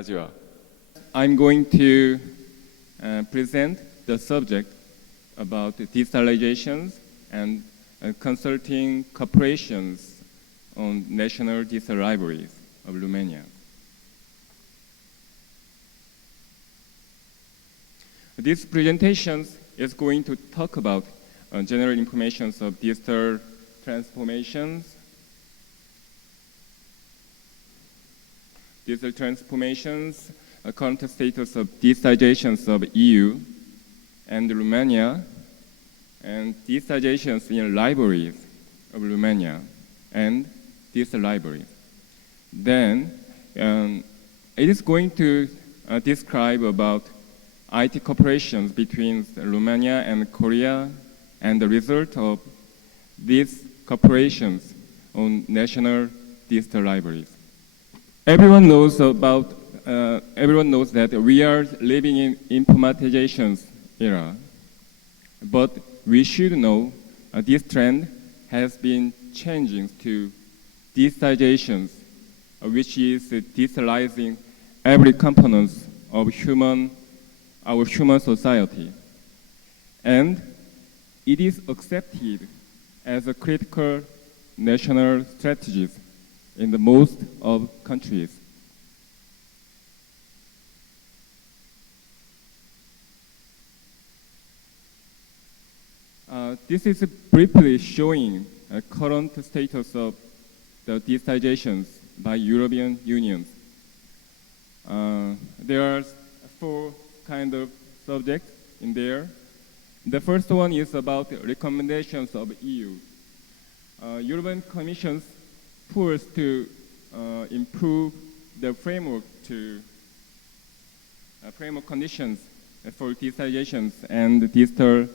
Bună ziua! I'm going to present the subject about digitalizations and consulting corporations on national digital libraries of Romania. This presentation is going to talk about general information of digital transformations, current status of digitalizations of EU and Romania, and digitalizations in libraries of Romania and digital libraries. Then it is going to describe about IT cooperations between Romania and Korea and the result of these cooperations on national digital libraries. Everyone knows that we are living in informatization's era, but we should know this trend has been changing to digitalizations, which is digitalizing every component of our human society. And it is accepted as a critical national strategy in the most of countries. This is briefly showing a current status of the digitalizations by European Union. There are four kinds of subjects in there. The first one is about recommendations of EU. European Commission's push to improve the framework conditions for digitalizations and digital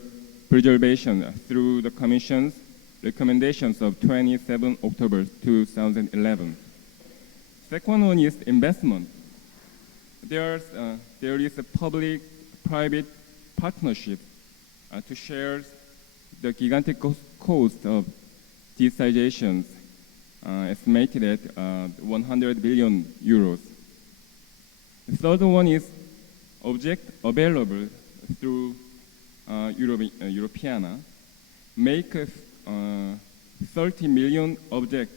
preservation through the Commission's recommendations of 27 October 2011. Second one is investment. There is a public-private partnership to share the gigantic cost of digitalizations, estimated at 100 billion euros. The third one is object available through Europeana, make 30 million objects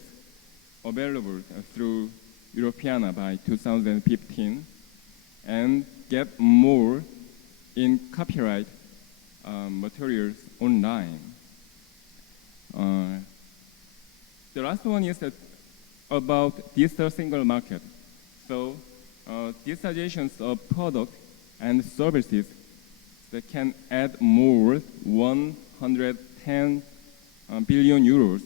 available through Europeana by 2015, and get more in copyright materials online. The last one is about digital single market. So digitalizations of products and services that can add more 110 billion euros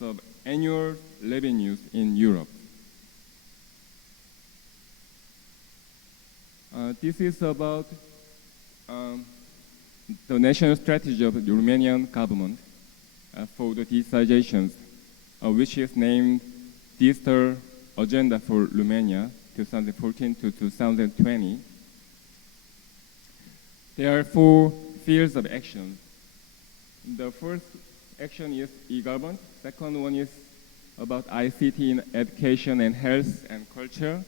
of annual revenues in Europe. This is about the national strategy of the Romanian government for the digitalizations, which is named Digital Agenda for Romania 2014 to 2020. There are four fields of action. The first action is e-government. Second one is about ICT in education and health and culture.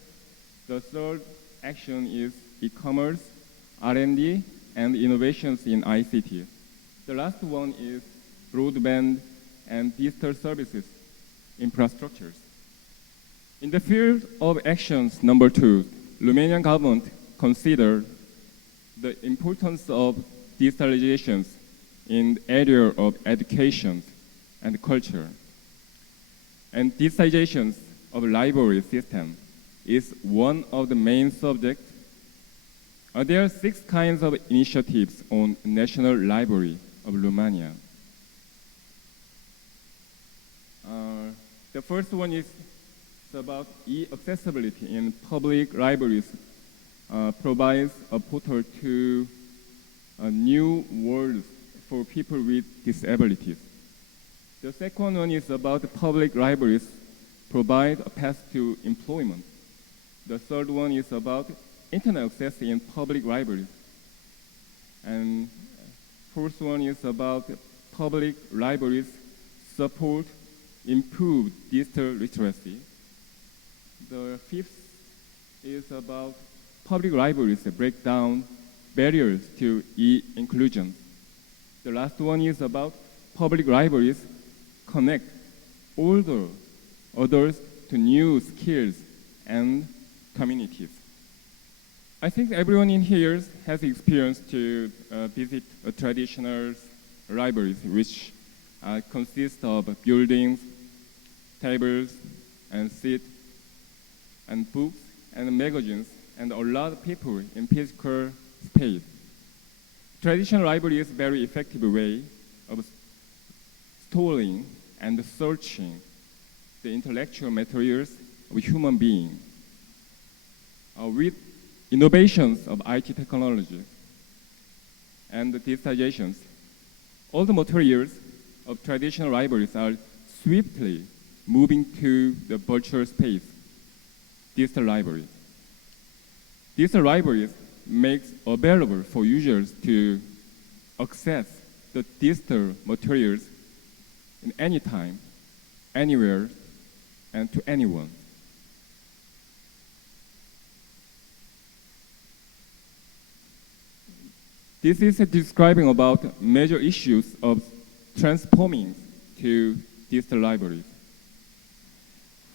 The third action is e-commerce, R&D, and innovations in ICT. The last one is broadband and digital services infrastructures. In the field of actions number 2, Romanian government considered the importance of digitalizations in the area of education and culture. And digitalizations of library system is one of the main subjects. There are 6 kinds of initiatives on National Library of Romania. The first one is about e-accessibility in public libraries, provides a portal to a new world for people with disabilities. The second one is about public libraries provide a path to employment. The third one is about internet access in public libraries. And fourth one is about public libraries support improved digital literacy. The fifth is about public libraries that break down barriers to e-inclusion. The last one is about public libraries connect older adults to new skills and communities. I think everyone in here has experience to visit traditional libraries, which consist of buildings, tables, and seats, and books, and magazines, and a lot of people in physical space. Traditional library is a very effective way of storing and searching the intellectual materials of human beings. With innovations of IT technology and digitizations, all the materials of traditional libraries are swiftly moving to the virtual space, digital library. Digital libraries makes available for users to access the digital materials in any time, anywhere, and to anyone. This is describing about major issues of transforming to digital libraries.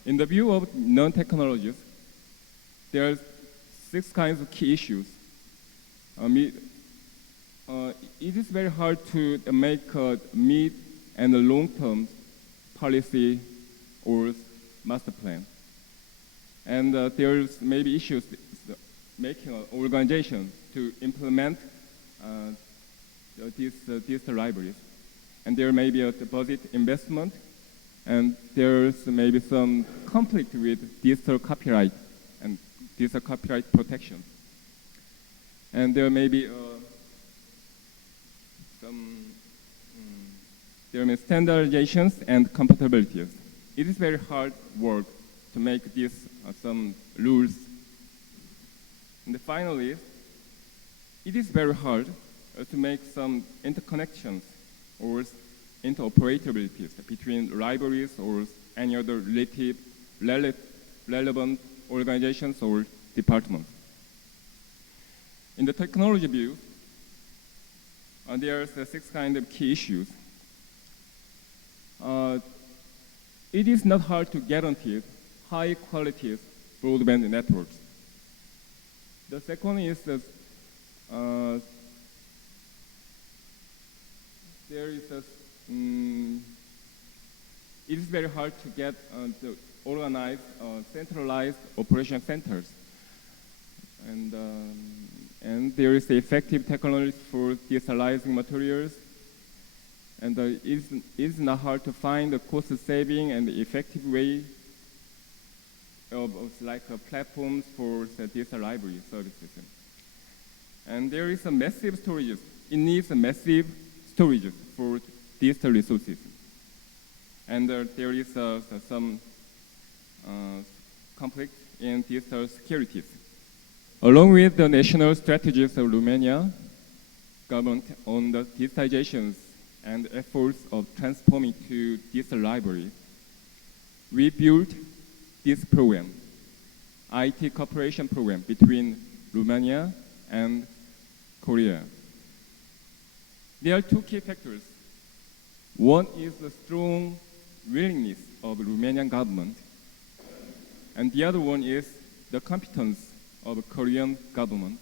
In the view of non-technologies, there are 6 kinds of key issues. It is very hard to make a mid and a long-term policy or master plan. And there's maybe issues making an organization to implement these digital libraries. And there may be a budget investment, and there's maybe some conflict with digital copyright and digital copyright protection. And there may be there may be standardizations and compatibilities. It is very hard work to make these some rules. And finally, it is very hard to make some interconnections or interoperabilities between libraries or any other relevant organizations or departments. In the technology view, there are 6 kinds of key issues. It is not hard to guarantee high quality broadband networks. The second is it is very hard to get the organized, centralized operation centers. And there is effective technology for digitalizing materials. And it is not hard to find a cost-saving and effective way of platforms for the digital library services. And there is a massive storage. It needs a massive storage for digital resources. And there is some conflict in digital securities. Along with the national strategies of Romania, government on the digitizations and efforts of transforming to digital library, we built this program, IT cooperation program between Romania and Korea. There are 2 key factors. One is the strong willingness of the Romanian government, and the other one is the competence of the Korean government.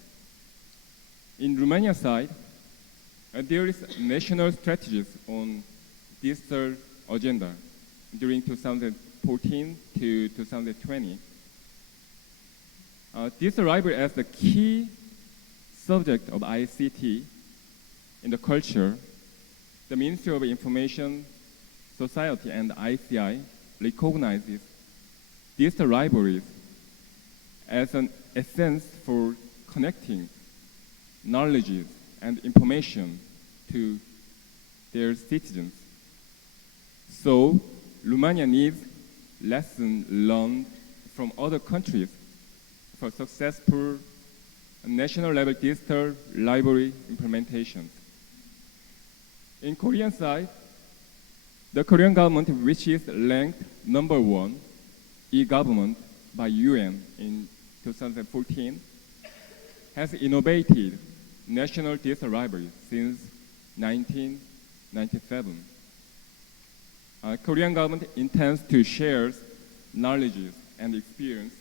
In Romania side, there is national strategies on digital agenda during 2014 to 2020. Digital library as the key subject of ICT in the culture, the Ministry of Information Society and ICI recognizes digital libraries as an essence for connecting knowledge and information to their citizens. So, Romania needs lessons learned from other countries for successful national level digital library implementation. In Korean side, the Korean government, which is ranked #1 e-government by UN in 2014, has innovated National Data Library since 1997. Korean government intends to share knowledge and experience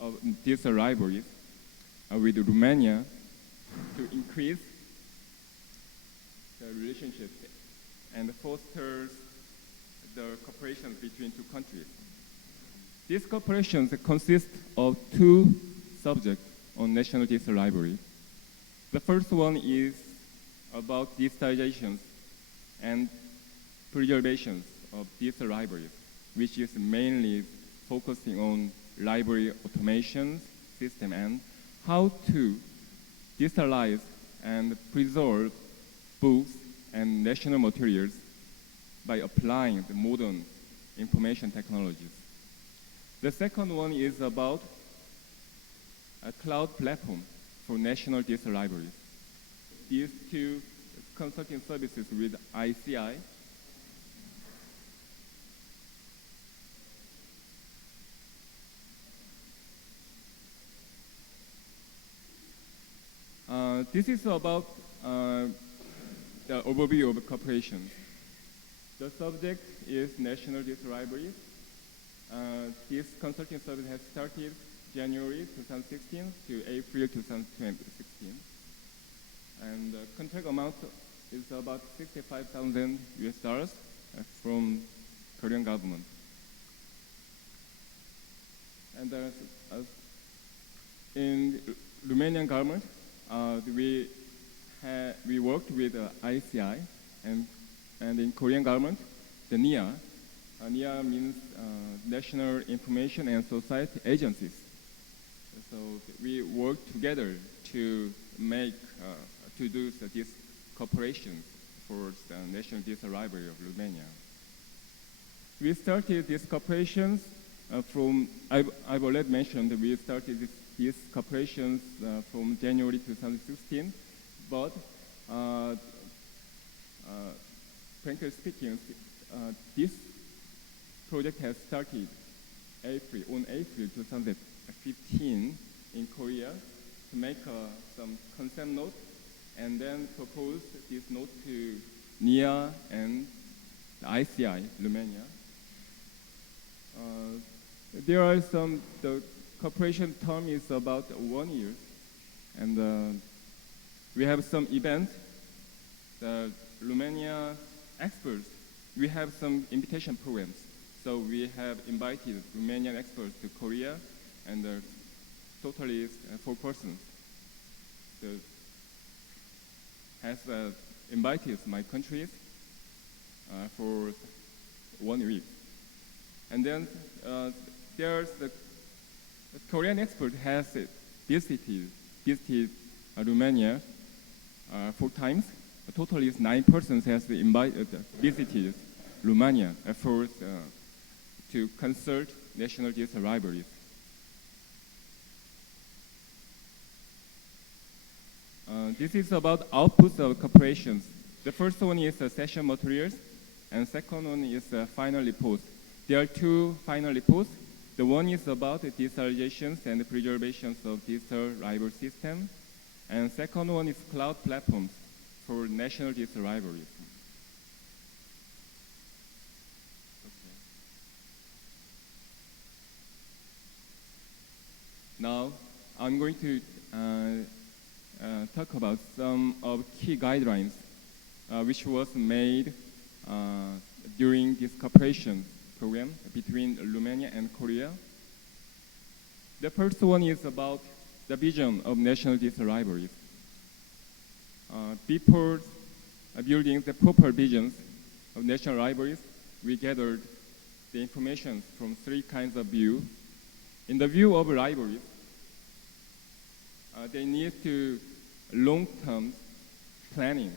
of data libraries with Romania to increase the relationship and foster the cooperation between two countries. These cooperations consist of two subjects on National Data Library. The first one is about digitalization and preservation of data libraries, which is mainly focusing on library automation system and how to digitalize and preserve books and national materials by applying the modern information technologies. The second one is about a cloud platform for national data libraries. These two consulting services with ICI this is about the overview of cooperation. The subject is National Data Libraries. This consulting service has started January 2016 to April 2016. And the contract amount is about 65,000 US dollars from Korean government. And in Romanian government, we worked with ICI, and in Korean government, the NIA. NIA means National Information and Society Agencies. So we worked together to make, to do this cooperation for the National Data Library of Romania. We started this cooperation from, I've already mentioned, we started these cooperations from January 2016, but frankly speaking, this project has started on April 2015 in Korea to make some consent note and then propose this note to NIA and the ICI, Romania. There are the cooperation term is about 1 year, and we have some events. The Romania experts, we have some invitation programs. So we have invited Romanian experts to Korea, and totally 4 persons. So has invited my countries for 1 week. And then there's the Korean expert has visited Romania 4 times. A total is 9 persons has visited Romania to consult national data libraries. This is about outputs of corporations. The first one is session materials, and second one is final reports. There are 2 final reports. The one is about the digitalizations and preservations of digital library system, and second one is cloud platforms for national data libraries. Okay. Now, I'm going to talk about some of key guidelines which was made during this cooperation program between Romania and Korea. The first one is about the vision of national data libraries. Before building the proper visions of national libraries, we gathered the information from 3 kinds of view. In the view of libraries, they need to long-term planning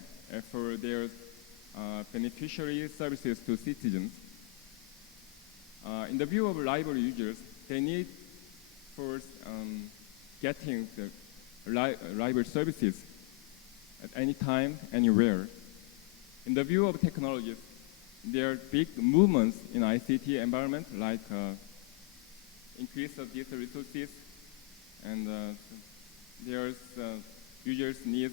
for their beneficiary services to citizens. In the view of library users, they need first getting the library services at any time, anywhere. In the view of technologies, there are big movements in ICT environment like increase of these resources, and there's users need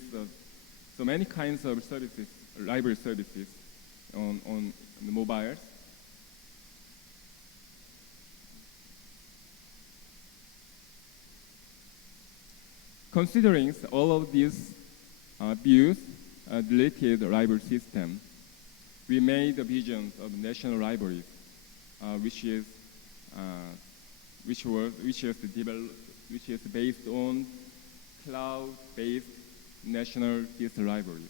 so many kinds of services, library services on the mobiles. Considering all of these views, related library system, we made a vision of national libraries, which is based on cloud-based national digital libraries.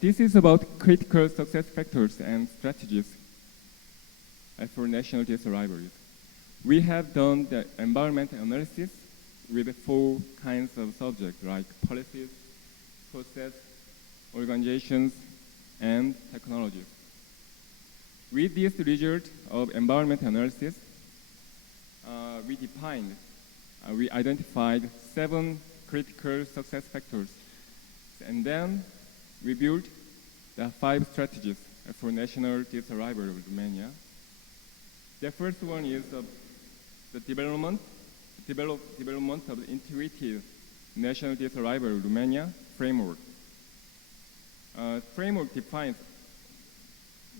This is about critical success factors and strategies for national digital libraries. We have done the environment analysis with 4 kinds of subjects like policies, process, organizations, and technologies. With this result of environment analysis, we identified 7 critical success factors, and then we built the 5 strategies for National Digital Library of Romania. The first one is the development of the integrated National Digital Library of Romania framework. Framework defines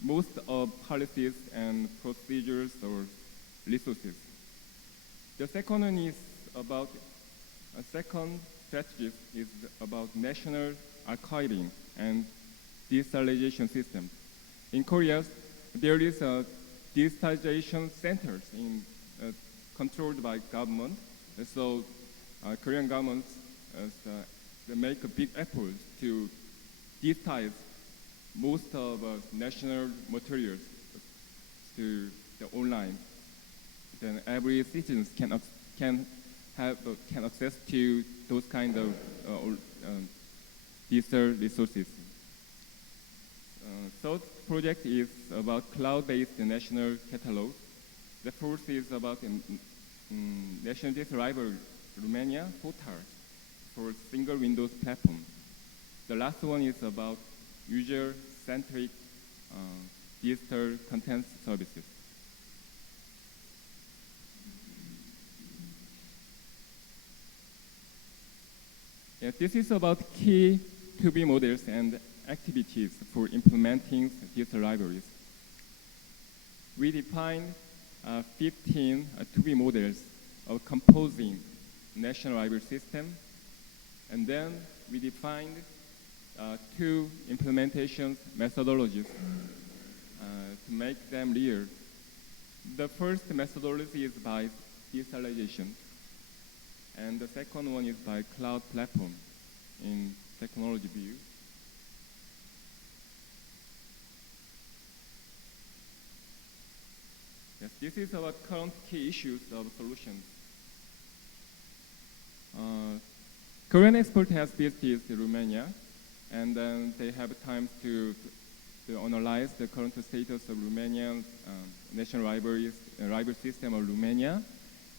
most of policies and procedures or resources. The second one is about a second strategy is about national archiving and digitalization systems. In Korea, there is a digitalization centers controlled by government. So Korean government they make a big effort to digitize most of national materials to the online. Then every citizen can access to those kind of digital resources. Third project is about cloud-based national catalog. The fourth is about National Digital Library Romania portal for single Windows platform. The last one is about user-centric digital content services. This is about key to-be models and activities for implementing digital libraries. We defined 15 to-be models of composing national library system, and then we defined 2 implementation methodologies to make them real. The first methodology is by digitalization, and the second one is by cloud platform in technology view. Yes, this is about current key issues of solutions. Korean expert has visited Romania, and then they have time to analyze the current status of Romanian national library system of Romania.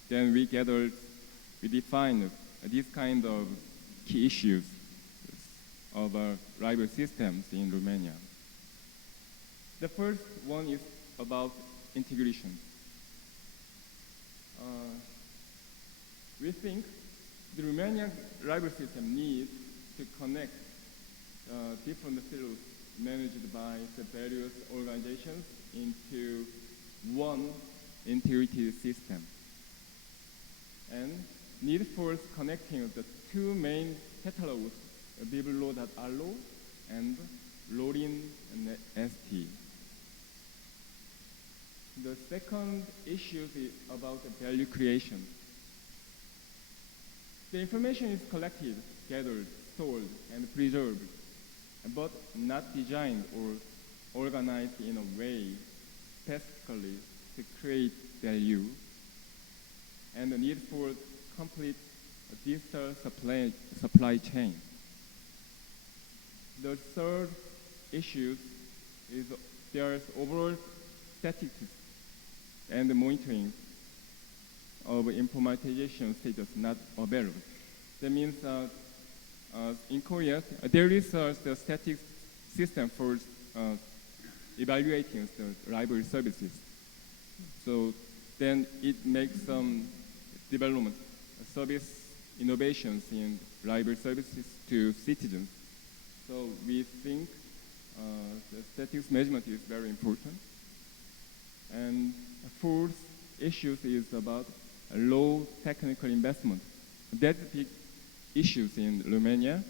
Then we defined these kind of key issues of library systems in Romania. The first one is about integration. We think the Romanian library system needs to connect different fields managed by the various organizations into one integrated system. And need for connecting the 2 main catalogs, biblo.ro and lorin.st. The second issue is about value creation. The information is collected, gathered, stored, and preserved, but not designed or organized in a way specifically to create value, and the need for complete digital supply chain. The third issue is there is overall statistics and monitoring of informatization status not available. That means in Korea, there is the static system for evaluating the library services. So then it makes some development, service innovations in library services to citizens. So we think the statistics measurement is very important. And fourth issue is about low technical investment. That's big issues in Romania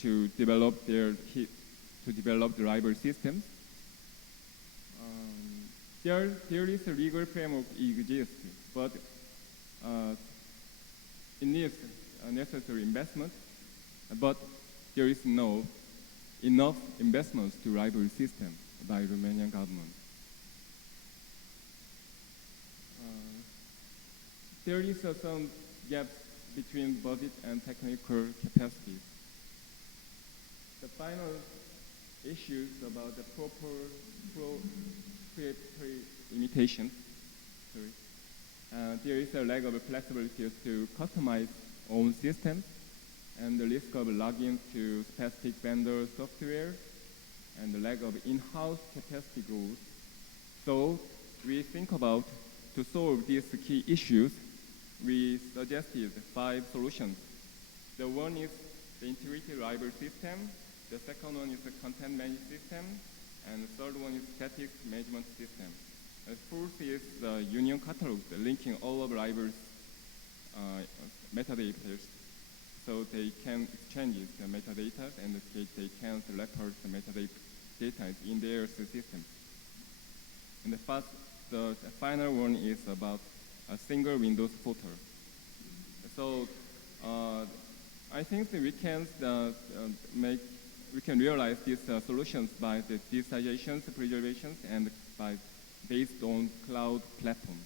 to develop the library systems. There is a legal framework exists, but it needs a necessary investment, but there is no enough investments to library system by Romanian government. There is some gaps between budget and technical capacity. The final issues about the proper proprietary limitation. There is a lack of flexibility to customize own systems, and the risk of login to specific vendor software, and the lack of in-house capacity growth. So we think about to solve these key issues, we suggested 5 solutions. The one is the integrated library system, the second one is the content management system, and the third one is statistics management system. The fourth is the union catalog, linking all of libraries' metadata, so they can exchange the metadata and they can report the metadata in their system. And the final one is about a single Windows portal. So I think that we can realize these solutions by the digitizations, preservations, and based on cloud platform.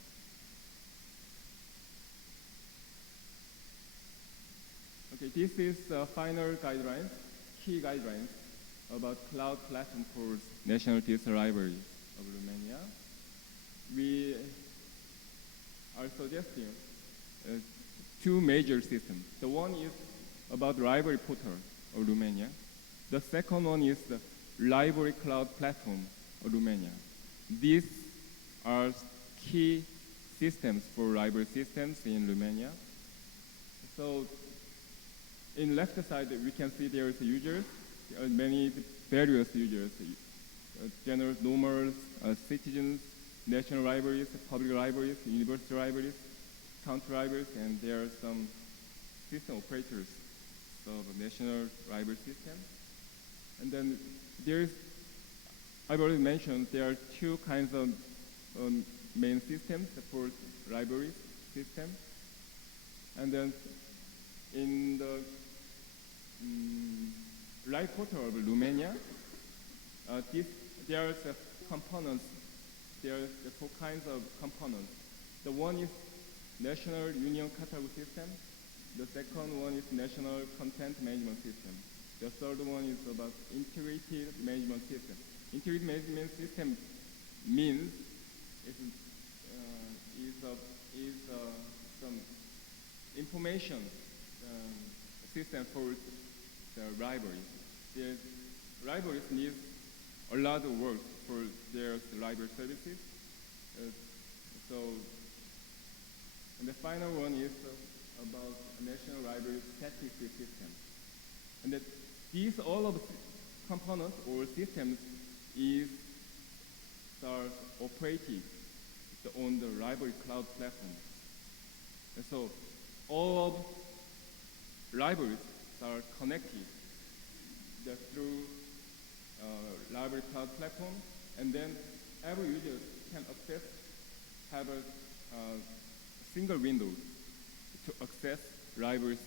Okay, this is final guidelines, key guidelines about cloud platform for National Digital Library of Romania. We are suggesting 2 major systems. The one is about library portal of Romania. The second one is the library cloud platform of Romania. These are key systems for library systems in Romania. So in left side, we can see there is users, many various users, general normals, citizens, national libraries, public libraries, university libraries, county libraries, and there are some system operators of the national library system. And then I've already mentioned, there are 2 kinds of main systems for library system. And then in the library portal of Romania, there are components. There are 4 kinds of components. The one is National Union Catalog System. The second one is National Content Management System. The third one is about Integrated Management System. Integrated Management System means some information system for the libraries. The libraries need a lot of work for their library services. And the final one is about National Library Statistics System. And that all of the components or systems are operated on the library cloud platform. And so all of libraries are connected through library cloud platform, and then every user can have a single window to access libraries